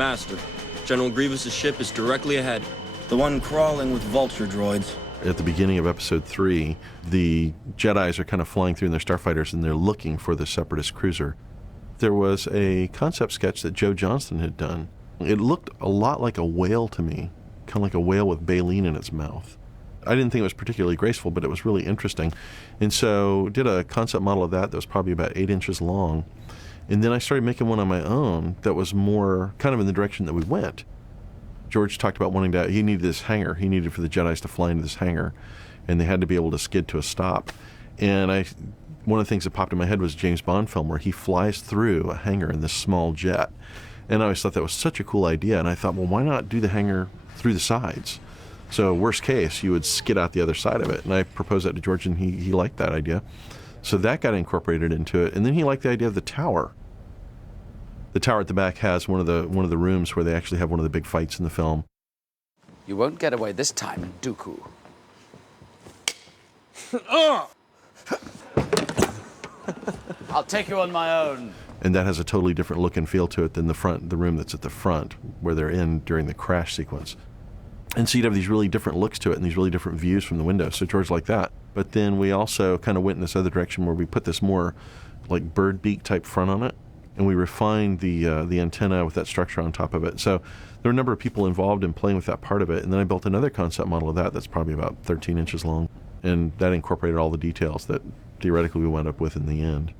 Master, General Grievous's ship is directly ahead. The one crawling with vulture droids. At the beginning of Episode 3, the Jedis are kind of flying through in their starfighters, and they're looking for the Separatist cruiser. There was a concept sketch that Joe Johnston had done. It looked a lot like a whale to me, kind of like a whale with baleen in its mouth. I didn't think it was particularly graceful, but it was really interesting. And so did a concept model of that was probably about 8 inches long. And then I started making one on my own that was more kind of in the direction that we went. George talked about wanting to, he needed this hangar. He needed for the Jedis to fly into this hangar, and they had to be able to skid to a stop. And one of the things that popped in my head was a James Bond film where he flies through a hangar in this small jet. And I always thought that was such a cool idea. And I thought, well, why not do the hangar through the sides? So worst case, you would skid out the other side of it. And I proposed that to George, and he liked that idea. So that got incorporated into it. And then he liked the idea of the tower. The tower at the back has one of the rooms where they actually have one of the big fights in the film. You won't get away this time, Dooku. I'll take you on my own. And that has a totally different look and feel to it than the room that's at the front, where they're in during the crash sequence. And so you'd have these really different looks to it and these really different views from the window. So George liked that. But then we also kind of went in this other direction where we put this more like bird beak type front on it. And we refined the antenna with that structure on top of it. So there were a number of people involved in playing with that part of it. And then I built another concept model of that's probably about 13 inches long. And that incorporated all the details that theoretically we wound up with in the end.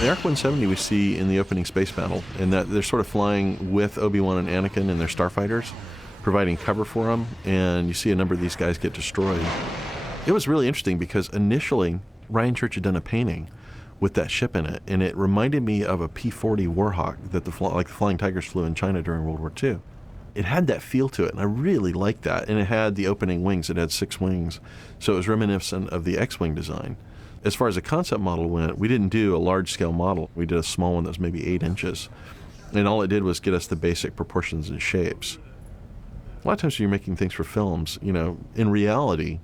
The Arc 170 we see in the opening space battle, and that they're sort of flying with Obi-Wan and Anakin and their starfighters, providing cover for them, and you see a number of these guys get destroyed. It was really interesting because initially Ryan Church had done a painting with that ship in it, and it reminded me of a P-40 Warhawk that the Flying Tigers flew in China during World War II. It had that feel to it, and I really liked that. And it had the opening wings. It had 6 wings, so it was reminiscent of the X-Wing design. As far as a concept model went, we didn't do a large-scale model. We did a small one that was maybe 8 inches. And all it did was get us the basic proportions and shapes. A lot of times when you're making things for films, in reality,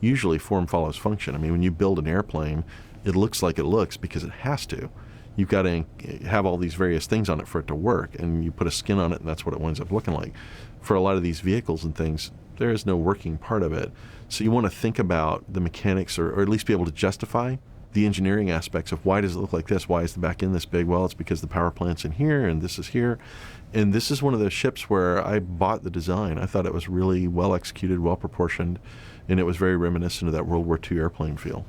usually form follows function. I mean, when you build an airplane, it looks like it looks because it has to. You've got to have all these various things on it for it to work, and you put a skin on it, and that's what it winds up looking like. For a lot of these vehicles and things, there is no working part of it. So you want to think about the mechanics, or at least be able to justify the engineering aspects of why does it look like this? Why is the back end this big? Well, it's because the power plant's in here, and this is here. And this is one of those ships where I bought the design. I thought it was really well executed, well proportioned, and it was very reminiscent of that World War II airplane feel.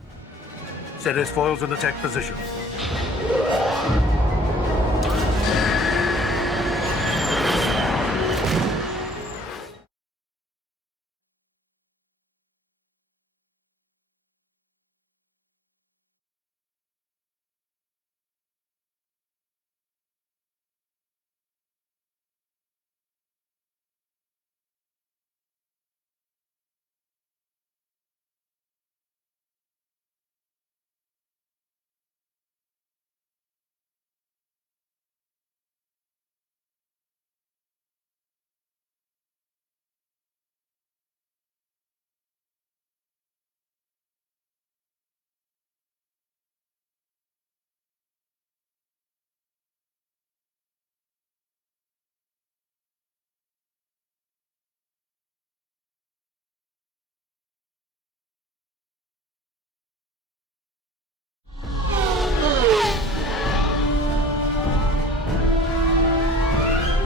Set his foils in attack position.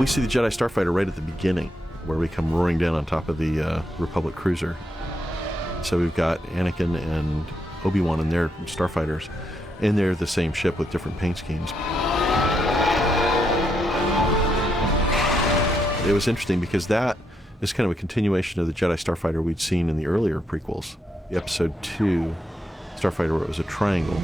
We see the Jedi Starfighter right at the beginning, where we come roaring down on top of the Republic cruiser. So we've got Anakin and Obi-Wan and their starfighters, and they're the same ship with different paint schemes. It was interesting because that is kind of a continuation of the Jedi Starfighter we'd seen in the earlier prequels. The Episode II Starfighter, where it was a triangle.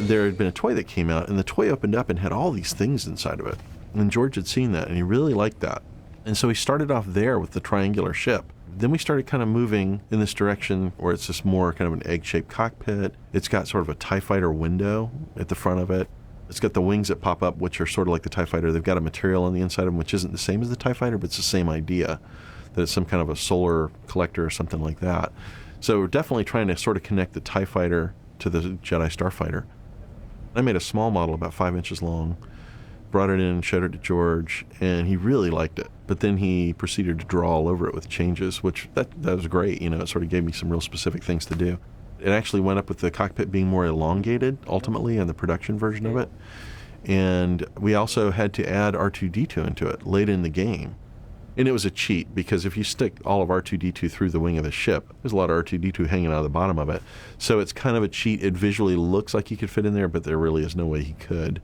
There had been a toy that came out, and the toy opened up and had all these things inside of it. And George had seen that, and he really liked that. And so he started off there with the triangular ship. Then we started kind of moving in this direction where it's just more kind of an egg-shaped cockpit. It's got sort of a TIE fighter window at the front of it. It's got the wings that pop up, which are sort of like the TIE fighter. They've got a material on the inside of them, which isn't the same as the TIE fighter, but it's the same idea, that it's some kind of a solar collector or something like that. So we're definitely trying to sort of connect the TIE fighter to the Jedi Starfighter. I made a small model about 5 inches long, brought it in, showed it to George, and he really liked it. But then he proceeded to draw all over it with changes, which that was great. You know, it sort of gave me some real specific things to do. It actually went up with the cockpit being more elongated, ultimately, in the production version of it. And we also had to add R2-D2 into it late in the game. And it was a cheat, because if you stick all of R2-D2 through the wing of the ship, there's a lot of R2-D2 hanging out of the bottom of it. So it's kind of a cheat. It visually looks like he could fit in there, but there really is no way he could.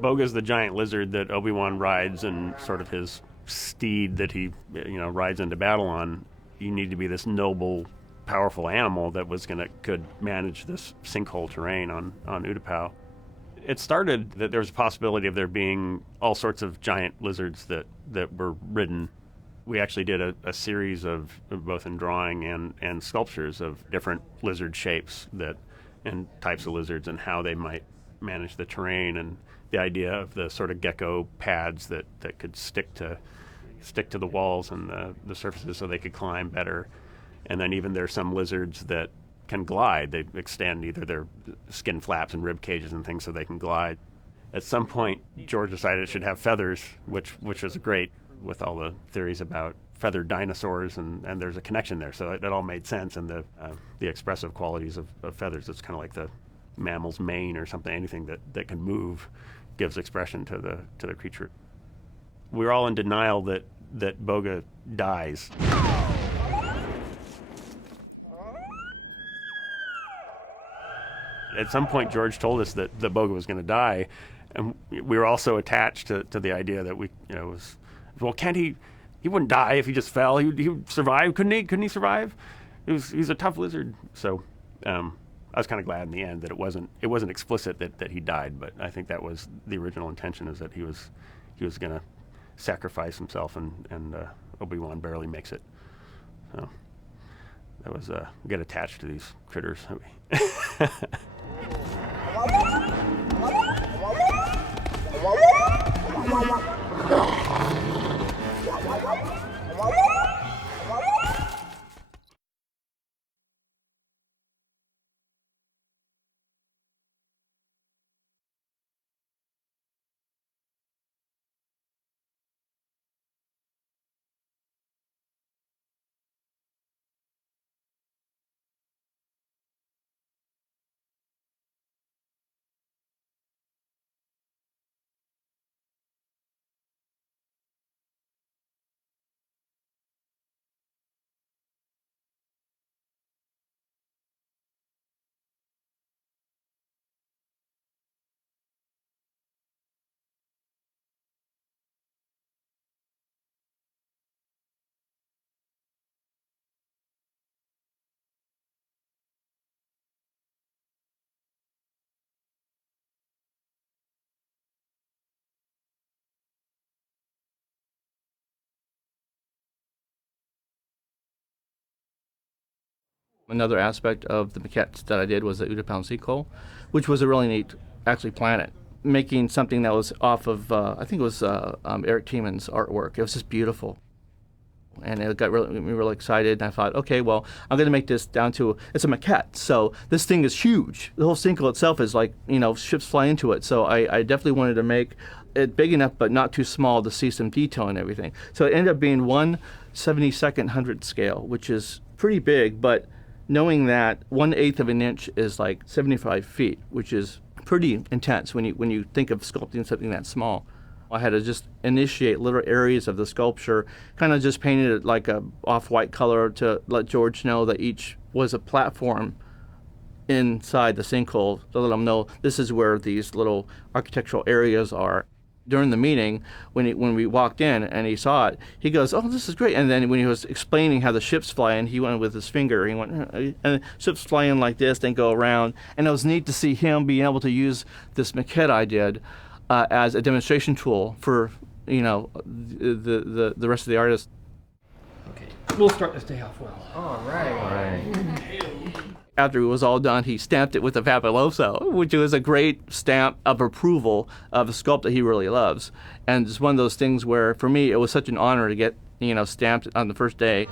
Boga's the giant lizard that Obi-Wan rides, and sort of his steed that he, rides into battle on. You need to be this noble, powerful animal that could manage this sinkhole terrain on Utapau. It started that there was a possibility of there being all sorts of giant lizards that were ridden We actually did a series of both in drawing and sculptures of different lizard shapes and types of lizards and how they might manage the terrain, and the idea of the sort of gecko pads that could stick to the walls and the surfaces so they could climb better. And then even there's some lizards that can glide. They extend either their skin flaps and rib cages and things so they can glide. At some point, George decided it should have feathers, which was great with all the theories about feathered dinosaurs, and there's a connection there. So it all made sense, and the expressive qualities of feathers. It's kind of like the mammal's mane or something. Anything that can move gives expression to the creature. We're all in denial that Boga dies. At some point, George told us that Boga was going to die, and we were also attached to the idea that can't he? He wouldn't die if he just fell. He would survive, couldn't he? Couldn't he survive? He's a tough lizard. So I was kind of glad in the end that it wasn't explicit that he died, but I think that was the original intention, is that he was going to sacrifice himself, and Obi-Wan barely makes it. So that was get attached to these critters. Another aspect of the maquettes that I did was the Utapau sinkhole, which was a really neat, actually, planet. Making something that was off of, I think it was Eric Tieman's artwork. It was just beautiful. And it got me really excited, and I thought, okay, well, I'm going to make this down to, it's a maquette, so this thing is huge. The whole sinkhole itself is like, ships fly into it, so I definitely wanted to make it big enough but not too small to see some detail and everything. So it ended up being 1/72 hundredth scale, which is pretty big, but knowing that 1/8 of an inch is like 75 feet, which is pretty intense when you think of sculpting something that small. I had to just initiate little areas of the sculpture, kind of just painted it like a off-white color to let George know that each was a platform inside the sinkhole, to let him know this is where these little architectural areas are. During the meeting, when we walked in and he saw it, he goes, "Oh, this is great." And then when he was explaining how the ships fly in, he went with his finger. He went, and ships fly in like this, then go around. And it was neat to see him being able to use this maquette I did as a demonstration tool for the rest of the artists. Okay, we'll start this day off well. All right. After it was all done, he stamped it with a fabuloso, which was a great stamp of approval of a sculpt that he really loves. And it's one of those things where, for me, it was such an honor to get, stamped on the first day.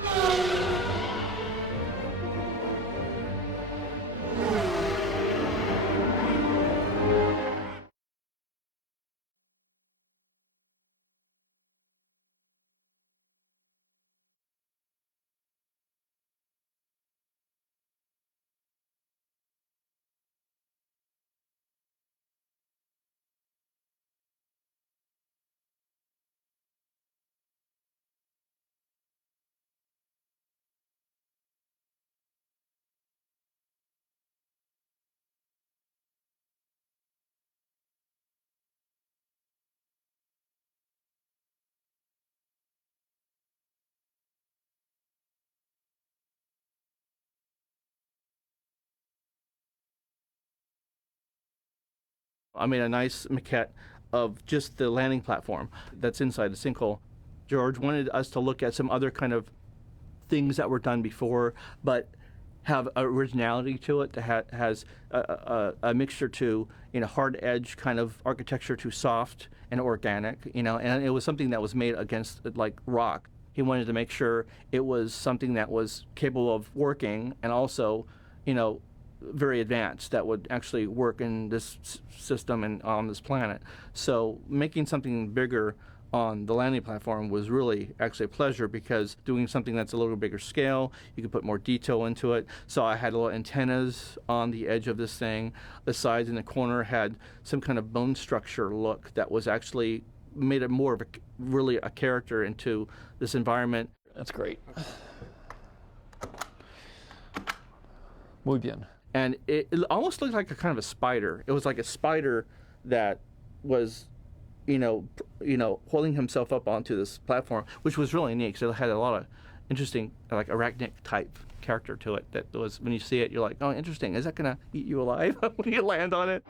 I made a nice maquette of just the landing platform that's inside the sinkhole. George wanted us to look at some other kind of things that were done before, but have originality to it, that has a mixture to, hard edge kind of architecture to soft and organic, and it was something that was made against like rock. He wanted to make sure it was something that was capable of working and also, very advanced, that would actually work in this system and on this planet. So making something bigger on the landing platform was really actually a pleasure, because doing something that's a little bigger scale, you could put more detail into it. So I had little antennas on the edge of this thing. The sides and the corner had some kind of bone structure look that was actually made it more of really a character into this environment. That's great. Muy bien. And it almost looked like a kind of a spider. It was like a spider that was, holding himself up onto this platform, which was really neat, because it had a lot of interesting, like arachnic type character to it. That was, when you see it, you're like, oh, interesting. Is that gonna eat you alive when you land on it?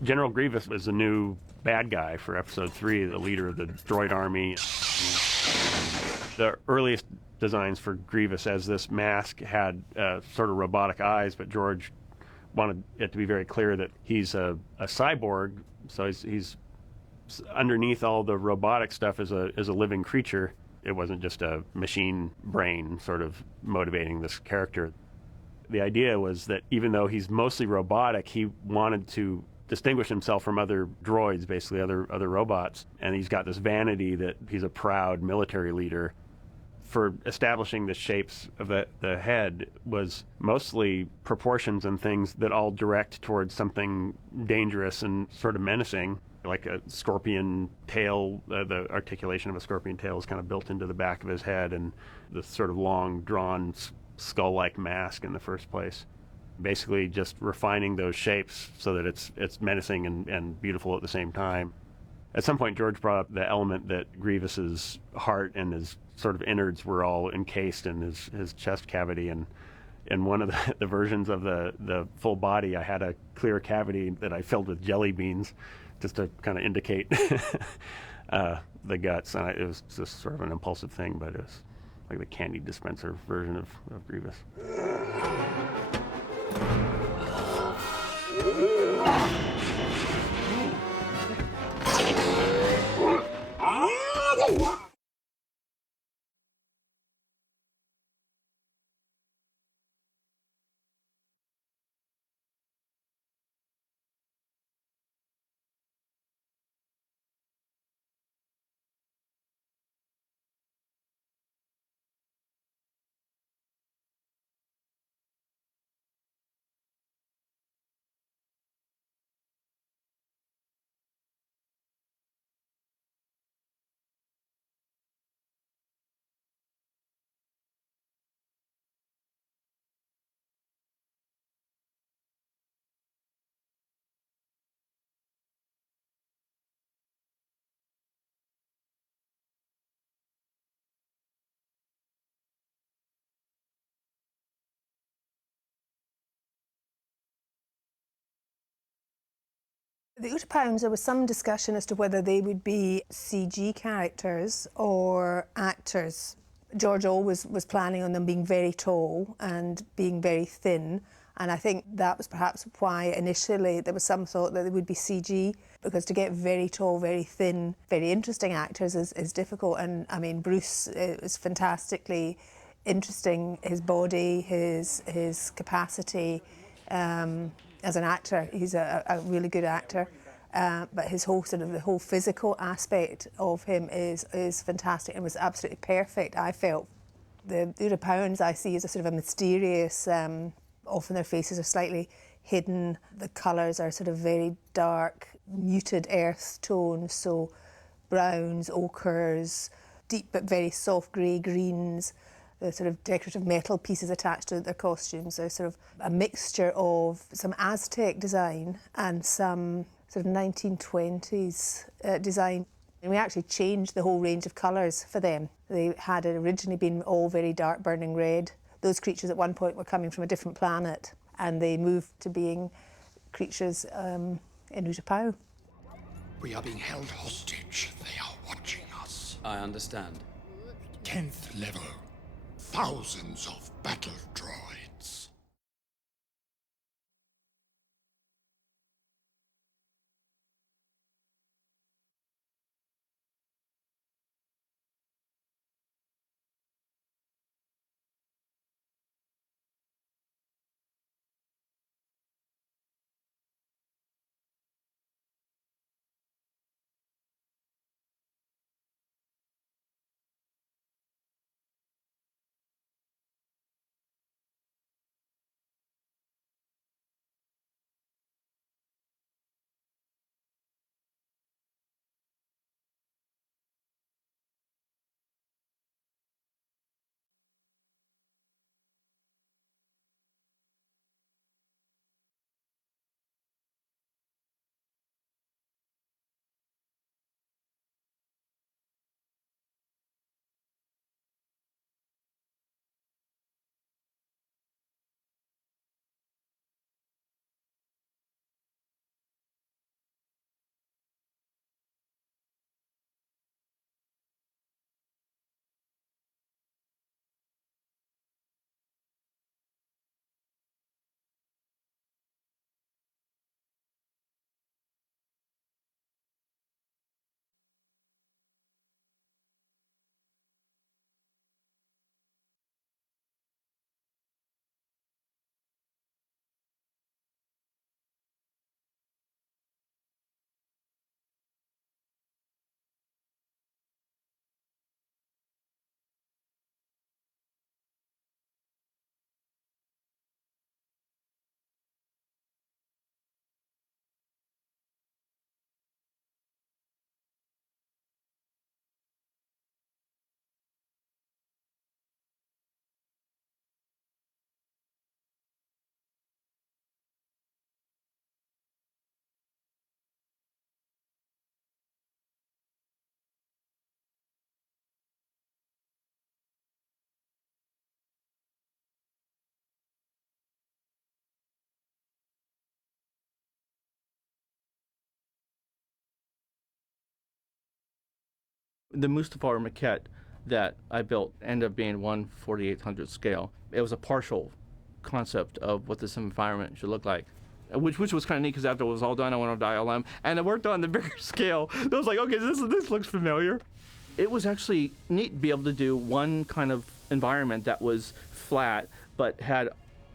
General Grievous was the new bad guy for Episode III, the leader of the droid army. The earliest designs for Grievous as this mask had sort of robotic eyes, but George wanted it to be very clear that he's a cyborg, so he's underneath all the robotic stuff is a living creature. It wasn't just a machine brain sort of motivating this character. The idea was that even though he's mostly robotic, he wanted to distinguish himself from other droids, basically other robots. And he's got this vanity that he's a proud military leader. For establishing the shapes of the head was mostly proportions and things that all direct towards something dangerous and sort of menacing, like a scorpion tail. The articulation of a scorpion tail is kind of built into the back of his head, and the sort of long, drawn, skull-like mask in the first place. Basically just refining those shapes so that it's menacing and beautiful at the same time. At some point, George brought up the element that Grievous's heart and his sort of innards were all encased in his chest cavity, and in one of the versions of the full body, I had a clear cavity that I filled with jelly beans just to kind of indicate the guts. And it was just sort of an impulsive thing, but it was like the candy dispenser version of Grievous. The Utapounds, there was some discussion as to whether they would be CG characters or actors. George always was planning on them being very tall and being very thin, and I think that was perhaps why initially there was some thought that they would be CG, because to get very tall, very thin, very interesting actors is difficult. And I mean, Bruce is fantastically interesting, his body, his capacity as an actor. He's a really good actor. But his whole the whole physical aspect of him is fantastic and was absolutely perfect, I felt. The Urapaoans I see as a sort of a mysterious, often their faces are slightly hidden. The colours are sort of very dark, muted earth tones, so browns, ochres, deep but very soft grey greens. The sort of decorative metal pieces attached to their costumes are sort of a mixture of some Aztec design and some sort of 1920s design. And we actually changed the whole range of colours for them. They had originally been all very dark burning red. Those creatures at one point were coming from a different planet, and they moved to being creatures in Utapau. We are being held hostage. They are watching us. I understand. 10th level. Thousands of battle droids. The Mustafar maquette that I built ended up being 1/4800 scale. It was a partial concept of what this environment should look like, which was kind of neat because after it was all done, I went on ILM and I worked on the bigger scale. I was like, okay, this looks familiar. It was actually neat to be able to do one kind of environment that was flat but had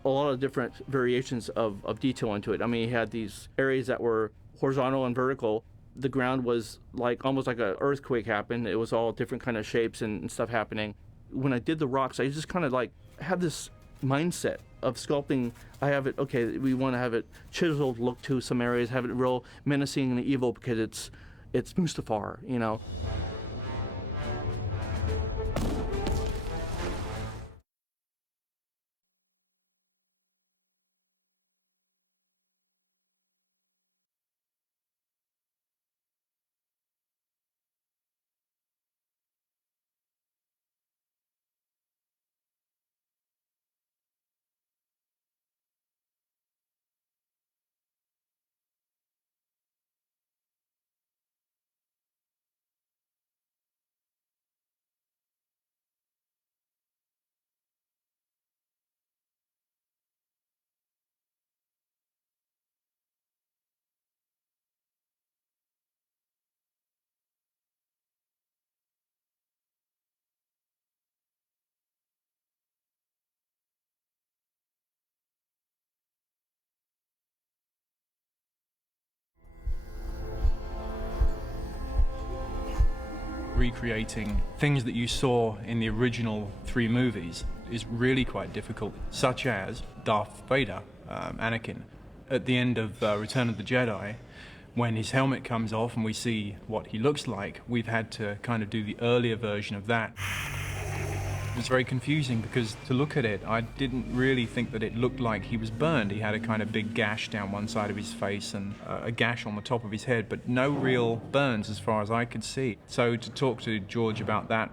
a lot of different variations of detail into it. I mean, you had these areas that were horizontal and vertical. The ground was like almost like an earthquake happened. It was all different kind of shapes and stuff happening. When I did the rocks, I just kind of like had this mindset of sculpting. I have it, okay, we want to have it chiseled look to some areas, have it real menacing and evil because it's Mustafar, you know. recreating things that you saw in the original 3 movies is really quite difficult, such as Darth Vader, Anakin. At the end of Return of the Jedi, when his helmet comes off and we see what he looks like, we've had to kind of do the earlier version of that. It was very confusing because to look at it, I didn't really think that it looked like he was burned. He had a kind of big gash down one side of his face and a gash on the top of his head, but no real burns as far as I could see. So to talk to George about that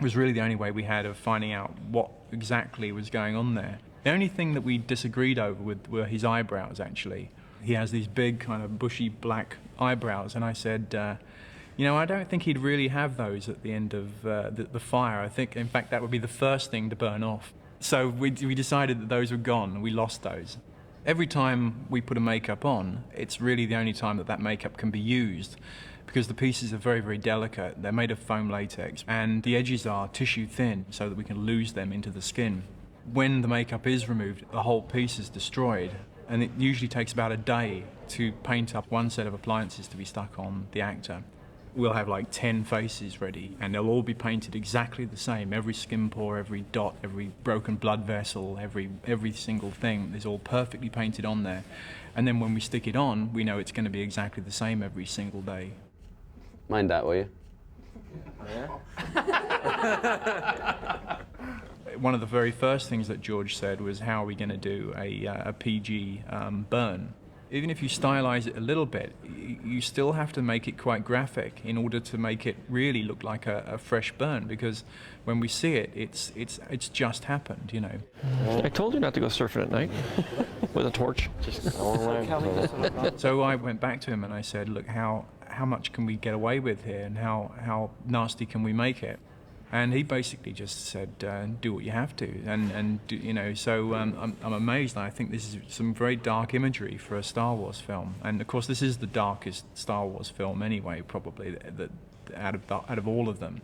was really the only way we had of finding out what exactly was going on there. The only thing that we disagreed over were his eyebrows, actually. He has these big kind of bushy black eyebrows, and I said, you know, I don't think he'd really have those at the end of the fire. I think, in fact, that would be the first thing to burn off. So we decided that those were gone, and we lost those. Every time we put a makeup on, it's really the only time that that makeup can be used, because the pieces are very, very delicate. They're made of foam latex, and the edges are tissue thin so that we can lose them into the skin. When the makeup is removed, the whole piece is destroyed, and it usually takes about a day to paint up one set of appliances to be stuck on the actor. We'll have like 10 faces ready, and they'll all be painted exactly the same. Every skin pore, every dot, every broken blood vessel, every single thing is all perfectly painted on there. And then when we stick it on, we know it's going to be exactly the same every single day. Mind that, will you? One of the very first things that George said was, how are we going to do a PG burn? Even if you stylize it a little bit, you still have to make it quite graphic in order to make it really look like a fresh burn, because when we see it, it's just happened, you know. I told you not to go surfing at night with a torch. So I went back to him and I said, look, how much can we get away with here, and how nasty can we make it? And he basically just said, do what you have to, and do, you know. So I'm amazed. I think this is some very dark imagery for a Star Wars film, and of course this is the darkest Star Wars film anyway, probably out of all of them.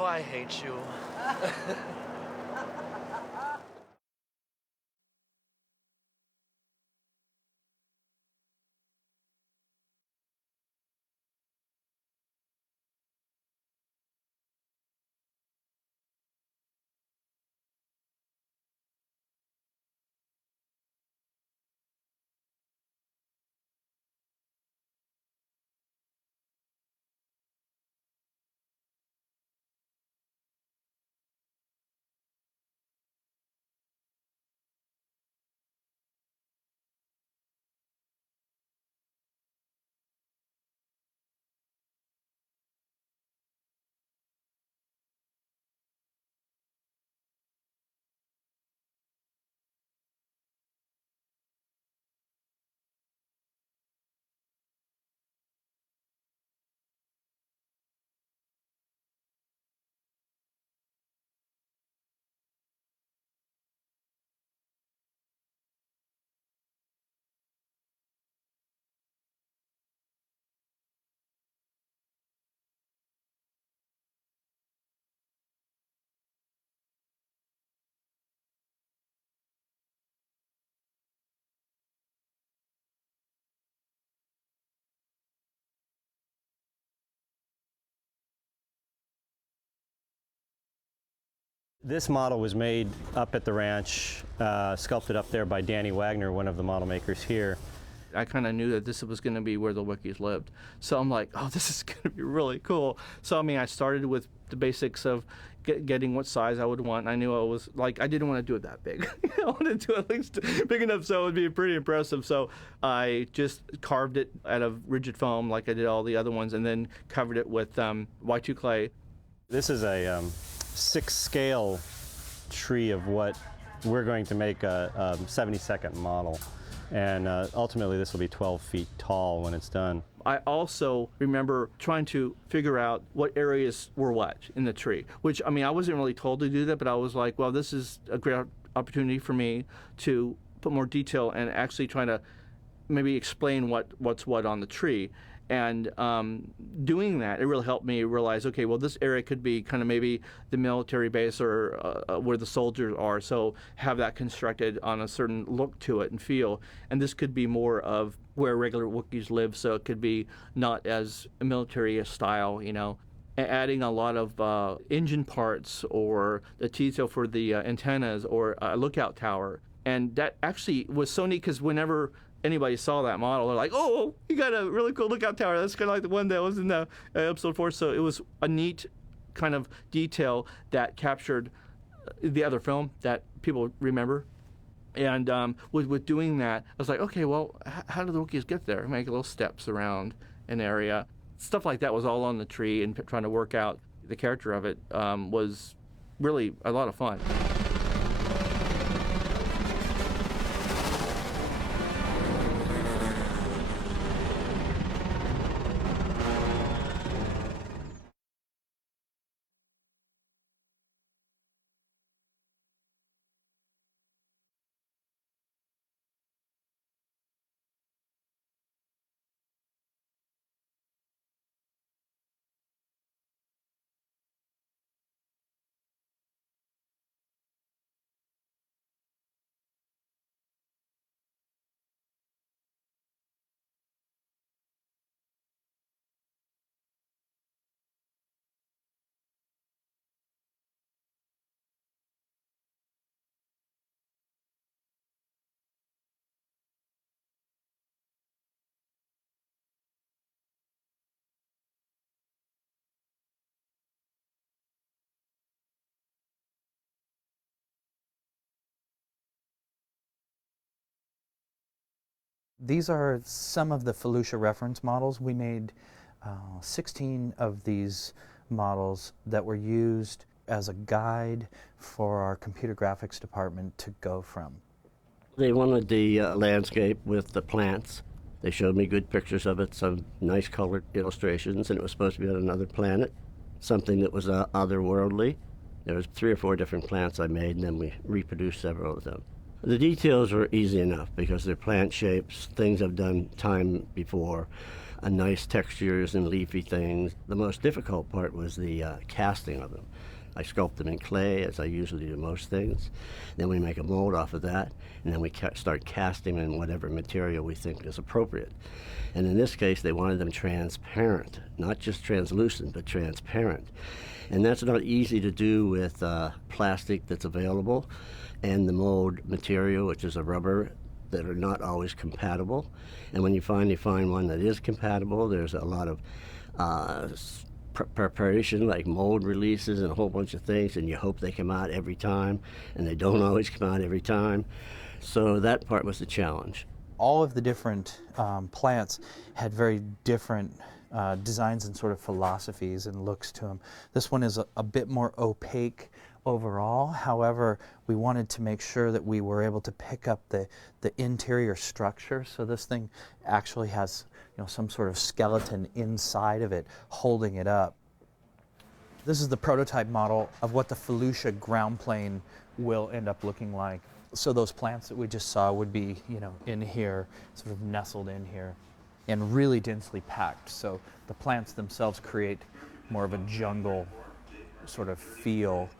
Oh, I hate you. This model was made up at the ranch, sculpted up there by Danny Wagner, one of the model makers here. I kind of knew that this was going to be where the Wookiees lived. So I'm like, oh, this is going to be really cool. So, I mean, I started with the basics of getting what size I would want. I knew I was, like, I didn't want to do it that big. I wanted to do at least big enough so it would be pretty impressive. So I just carved it out of rigid foam like I did all the other ones, and then covered it with Y2 clay. This is a 6-scale tree of what we're going to make a 72nd model. And ultimately this will be 12 feet tall when it's done. I also remember trying to figure out what areas were what in the tree, which, I mean, I wasn't really told to do that, but I was like, well, this is a great opportunity for me to put more detail and actually try to maybe explain what's what on the tree. And doing that, it really helped me realize, okay, well, this area could be kind of maybe the military base or where the soldiers are, so have that constructed on a certain look to it and feel. And this could be more of where regular Wookiees live, so it could be not as military style, you know. Adding a lot of engine parts or the detail for the antennas or a lookout tower. And that actually was so neat because whenever anybody saw that model, they're like, oh, you got a really cool lookout tower. That's kind of like the one that was in the episode 4. So it was a neat kind of detail that captured the other film that people remember. And with doing that, I was like, okay, well, how do the Wookiees get there? Make little steps around an area. Stuff like that was all on the tree, and trying to work out the character of it was really a lot of fun. These are some of the Felucia reference models. We made 16 of these models that were used as a guide for our computer graphics department to go from. They wanted the landscape with the plants. They showed me good pictures of it, some nice colored illustrations, and it was supposed to be on another planet, something that was otherworldly. There was 3 or 4 different plants I made, and then we reproduced several of them. The details were easy enough because they're plant shapes, things I've done time before, nice textures and leafy things. The most difficult part was the casting of them. I sculpt them in clay, as I usually do most things. Then we make a mold off of that, and then we start casting in whatever material we think is appropriate. And in this case, they wanted them transparent, not just translucent, but transparent. And that's not easy to do with plastic that's available and the mold material, which is a rubber, that are not always compatible. And when you finally find one that is compatible, there's a lot of preparation, like mold releases and a whole bunch of things, and you hope they come out every time, and they don't always come out every time. So that part was the challenge. All of the different plants had very different designs and sort of philosophies and looks to them. This one is a bit more opaque overall. However, we wanted to make sure that we were able to pick up the interior structure. So this thing actually has, you know, some sort of skeleton inside of it holding it up. This is the prototype model of what the Felucia ground plane will end up looking like. So those plants that we just saw would be, you know, in here, sort of nestled in here, and really densely packed. So the plants themselves create more of a jungle sort of feel.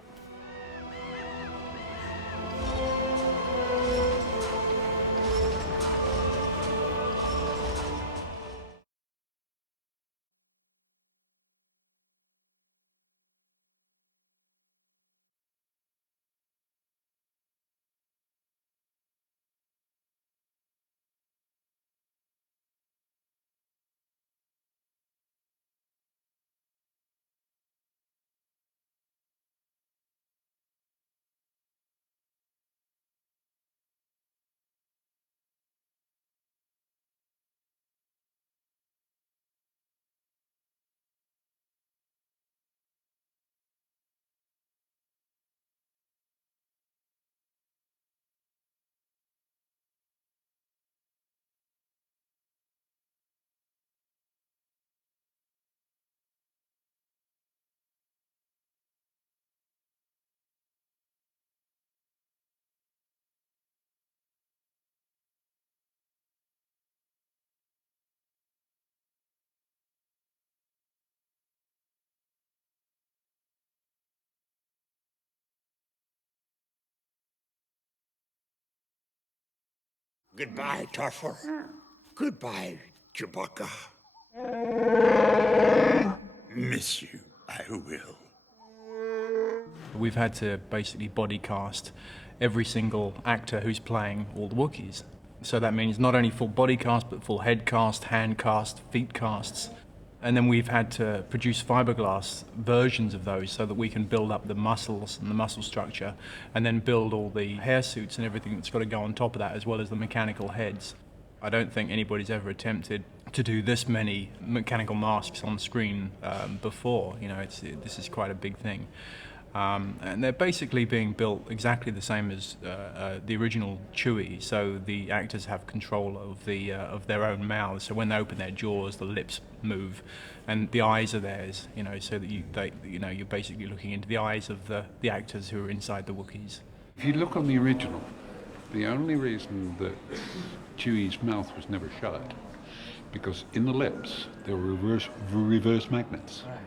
Goodbye, Tarfur. Goodbye, Chewbacca. Miss you, I will. We've had to basically body cast every single actor who's playing all the Wookiees. So that means not only full body cast, but full head cast, hand cast, feet casts. And then we've had to produce fiberglass versions of those so that we can build up the muscles and the muscle structure, and then build all the hair suits and everything that's got to go on top of that, as well as the mechanical heads. I don't think anybody's ever attempted to do this many mechanical masks on screen before. You know, this is quite a big thing. And they're basically being built exactly the same as the original Chewie, so the actors have control of their own mouths. So when they open their jaws, the lips move, and the eyes are theirs. You know, so that you're basically looking into the eyes of the actors who are inside the Wookiees. If you look on the original, the only reason that Chewie's mouth was never shut, because in the lips there were reverse magnets. Right.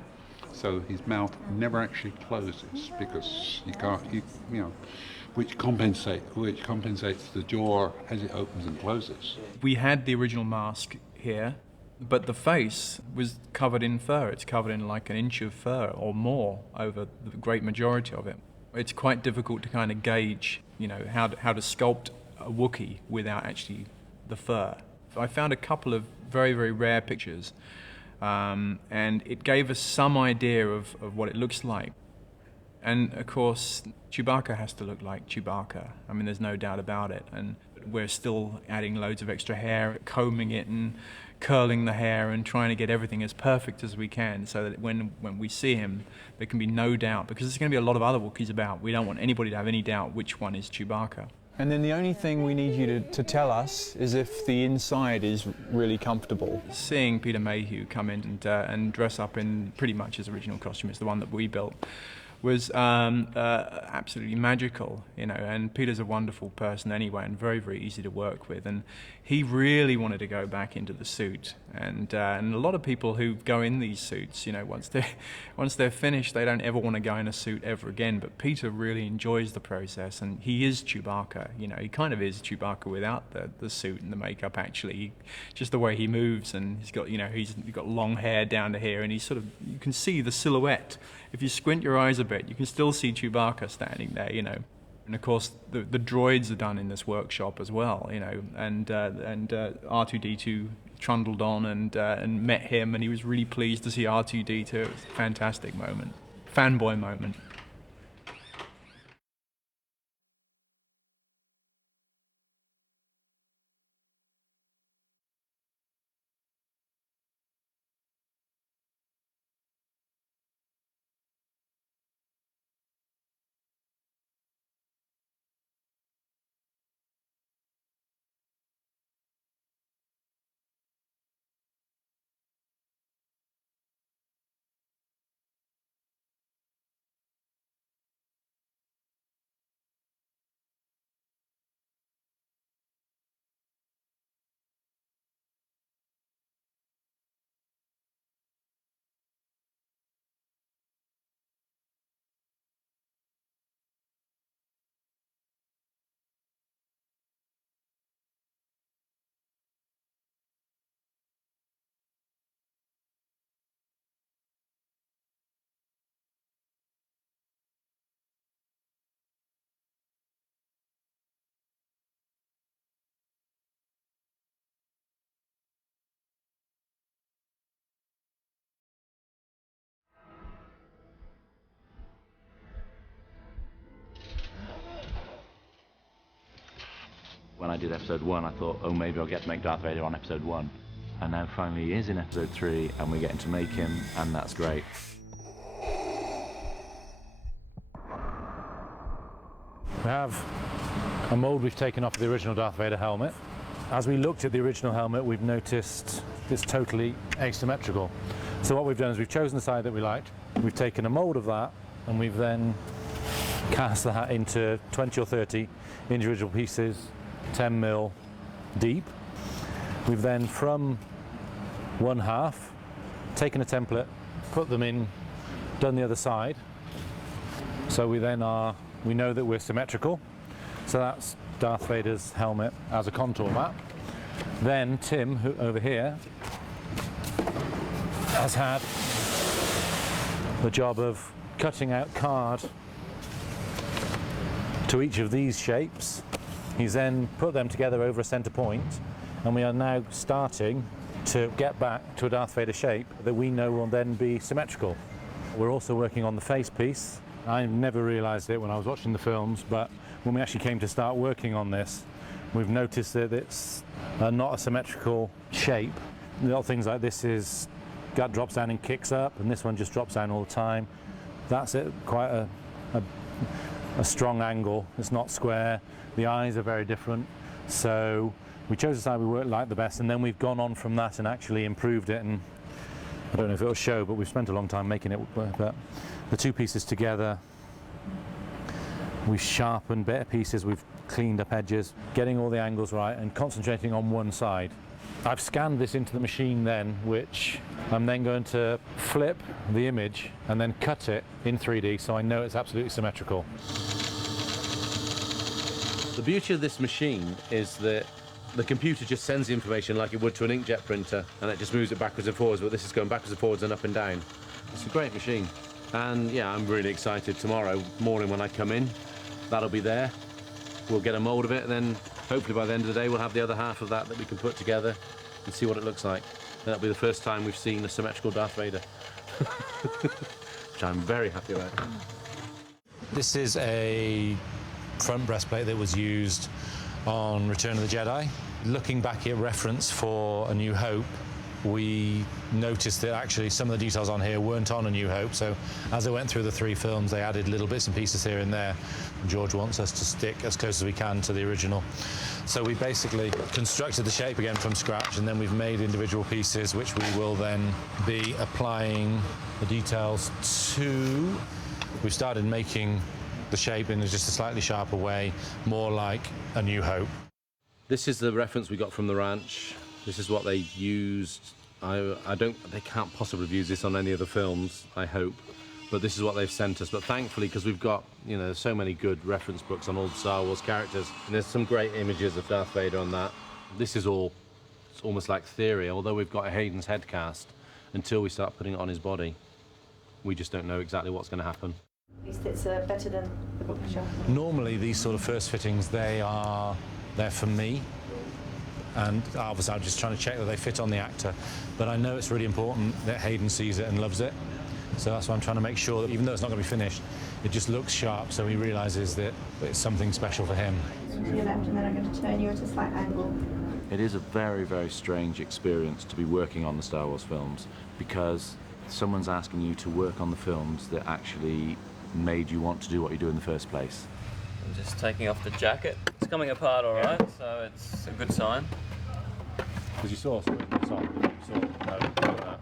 So his mouth never actually closes because you can't, which compensates the jaw as it opens and closes. We had the original mask here, but the face was covered in fur. It's covered in like an inch of fur or more over the great majority of it. It's quite difficult to kind of gauge, how to sculpt a Wookiee without actually the fur. I found a couple of very, very rare pictures. And it gave us some idea of what it looks like. And of course, Chewbacca has to look like Chewbacca. I mean, there's no doubt about it. And we're still adding loads of extra hair, combing it and curling the hair and trying to get everything as perfect as we can so that when we see him, there can be no doubt, because there's going to be a lot of other Wookiees about. We don't want anybody to have any doubt which one is Chewbacca. And then the only thing we need you to tell us is if the inside is really comfortable. Seeing Peter Mayhew come in and dress up in pretty much his original costume, it's the one that we built, was absolutely magical, and Peter's a wonderful person anyway and very, very easy to work with, and he really wanted to go back into the suit, and a lot of people who go in these suits, once they're finished, they don't ever want to go in a suit ever again, but Peter really enjoys the process, and he is Chewbacca, he kind of is Chewbacca without the suit and the makeup, actually, just the way he moves, and he's got long hair down to here, and you can see the silhouette. If you squint your eyes a bit, you can still see Chewbacca standing there, And of course, the droids are done in this workshop as well, and R2-D2 trundled on and met him, and he was really pleased to see R2-D2. It was a fantastic moment, fanboy moment. When I did episode 1, I thought, oh, maybe I'll get to make Darth Vader on episode 1. And now finally he is in episode 3, and we're getting to make him, and that's great. We have a mold we've taken off the original Darth Vader helmet. As we looked at the original helmet, we've noticed it's totally asymmetrical. So what we've done is we've chosen the side that we liked, we've taken a mold of that, and we've then cast that into 20 or 30 individual pieces, 10 mil deep. We've then, from one half, taken a template, put them in, done the other side. So we know that we're symmetrical. So that's Darth Vader's helmet as a contour map. Then Tim, who over here, has had the job of cutting out card to each of these shapes. He's then put them together over a centre point, and we are now starting to get back to a Darth Vader shape that we know will then be symmetrical. We're also working on the face piece. I never realised it when I was watching the films, but when we actually came to start working on this, we've noticed that it's not a symmetrical shape. Little things like this is gut drops down and kicks up, and this one just drops down all the time. That's it, quite a strong angle. It's not square. The eyes are very different. So we chose the side we worked like the best, and then we've gone on from that and actually improved it. And I don't know if it'll show, but we've spent a long time making it. But the two pieces together, we've sharpened better pieces, we've cleaned up edges, getting all the angles right and concentrating on one side. I've scanned this into the machine then, which I'm then going to flip the image and then cut it in 3D so I know it's absolutely symmetrical. The beauty of this machine is that the computer just sends the information like it would to an inkjet printer, and it just moves it backwards and forwards, but this is going backwards and forwards and up and down. It's a great machine. And yeah, I'm really excited. Tomorrow morning when I come in, that'll be there. We'll get a mould of it, and then hopefully by the end of the day we'll have the other half of that we can put together and see what it looks like. And that'll be the first time we've seen a symmetrical Darth Vader, which I'm very happy about. This is a front breastplate that was used on Return of the Jedi. Looking back at reference for A New Hope, we noticed that actually some of the details on here weren't on A New Hope, so as I went through the three films they added little bits and pieces here and there. George wants us to stick as close as we can to the original. So we basically constructed the shape again from scratch, and then we've made individual pieces which we will then be applying the details to. We've started making the shape in just a slightly sharper way, more like A New Hope. This is the reference we got from the ranch. This is what they used. They can't possibly have used this on any of the films, I hope, but this is what they've sent us. But thankfully, because we've got, you know, so many good reference books on all the Star Wars characters, and there's some great images of Darth Vader on that. This is all, it's almost like theory, although we've got Hayden's head cast, until we start putting it on his body, we just don't know exactly what's going to happen. At least it's better than the book show. Normally these sort of first fittings, they're for me, and obviously I'm just trying to check that they fit on the actor, but I know it's really important that Hayden sees it and loves it, so that's why I'm trying to make sure that even though it's not going to be finished, it just looks sharp so he realises that it's something special for him. To your left, and then I'm going to turn you at a slight angle. It is a very, very strange experience to be working on the Star Wars films, because someone's asking you to work on the films that actually made you want to do what you do in the first place. I'm just taking off the jacket. It's coming apart all right, so it's a good sign. Because you saw something on the top, you saw that.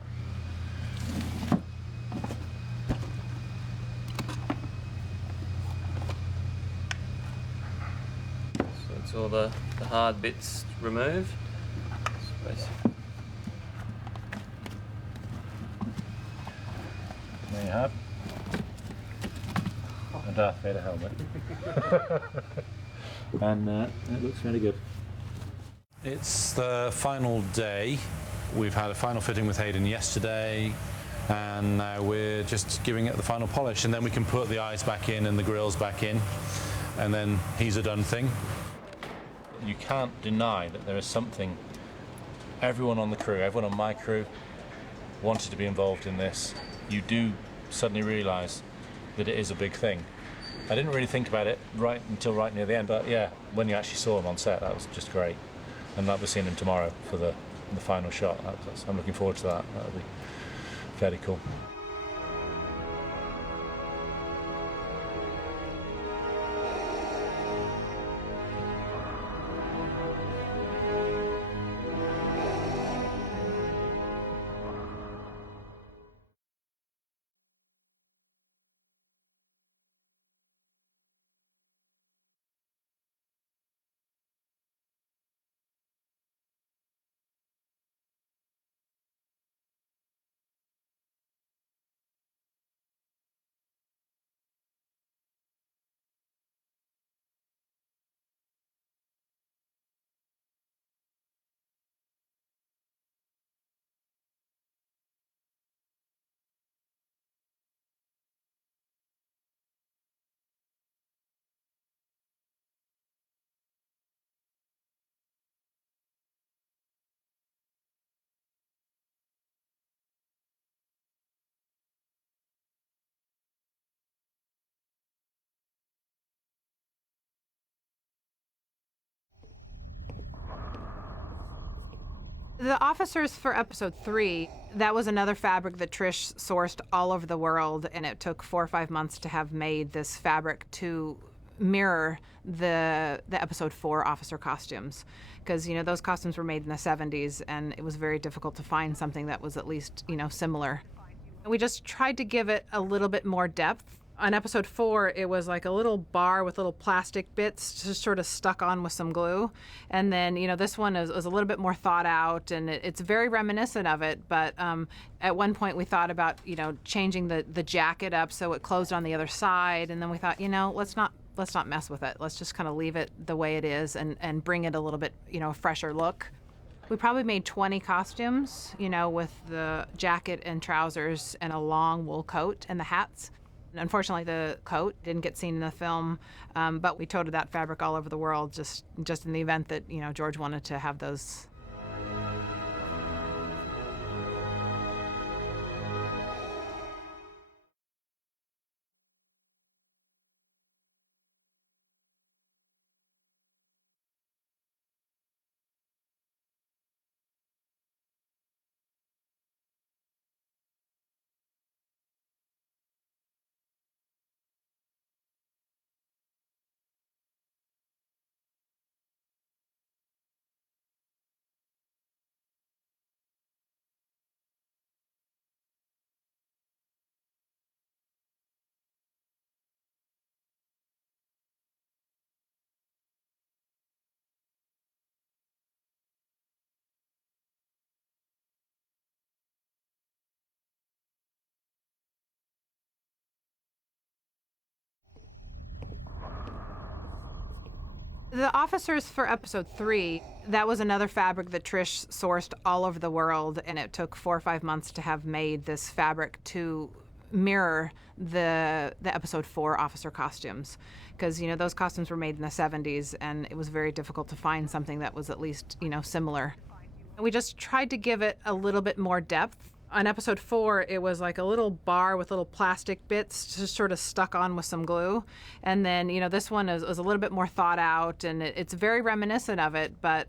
So it's all the hard bits removed. There you have a Darth Vader helmet. And it looks really good. It's the final day. We've had a final fitting with Hayden yesterday, and now we're just giving it the final polish, and then we can put the eyes back in and the grills back in, and then he's a done thing. You can't deny that there is something. Everyone on the crew, everyone on my crew, wanted to be involved in this. You do suddenly realise that it is a big thing. I didn't really think about it until right near the end, but yeah, when you actually saw him on set, that was just great. And I'll be seeing him tomorrow for the final shot. I'm looking forward to that. That'll be fairly cool. The officers for episode 3, that was another fabric that Trish sourced all over the world, and it took 4 or 5 months to have made this fabric to mirror the episode 4 officer costumes. Because, those costumes were made in the 70s, and it was very difficult to find something that was at least, similar. We just tried to give it a little bit more depth. On episode 4, it was like a little bar with little plastic bits just sort of stuck on with some glue. And then, this one is a little bit more thought out, and it's very reminiscent of it. But at one point we thought about, changing the jacket up so it closed on the other side. And then we thought, let's not mess with it. Let's just kind of leave it the way it is and bring it a little bit, fresher look. We probably made 20 costumes, with the jacket and trousers and a long wool coat and the hats. Unfortunately, the coat didn't get seen in the film, but we toted that fabric all over the world just in the event that, George wanted to have those. The officers for episode 3, that was another fabric that Trish sourced all over the world, and it took 4 or 5 months to have made this fabric to mirror the episode 4 officer costumes. Because, those costumes were made in the 70s, and it was very difficult to find something that was at least, similar. We just tried to give it a little bit more depth. On episode 4, it was like a little bar with little plastic bits just sort of stuck on with some glue. And then, this one is a little bit more thought out, and it's very reminiscent of it. But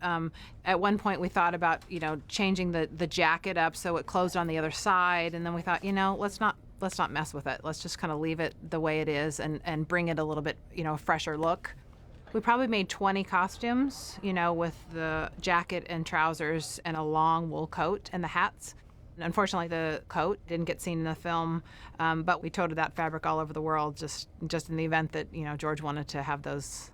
at one point we thought about, changing the jacket up so it closed on the other side. And then we thought, let's not mess with it. Let's just kind of leave it the way it is and bring it a little bit, fresher look. We probably made 20 costumes, with the jacket and trousers and a long wool coat and the hats. Unfortunately, the coat didn't get seen in the film, but we toted that fabric all over the world just in the event that, George wanted to have those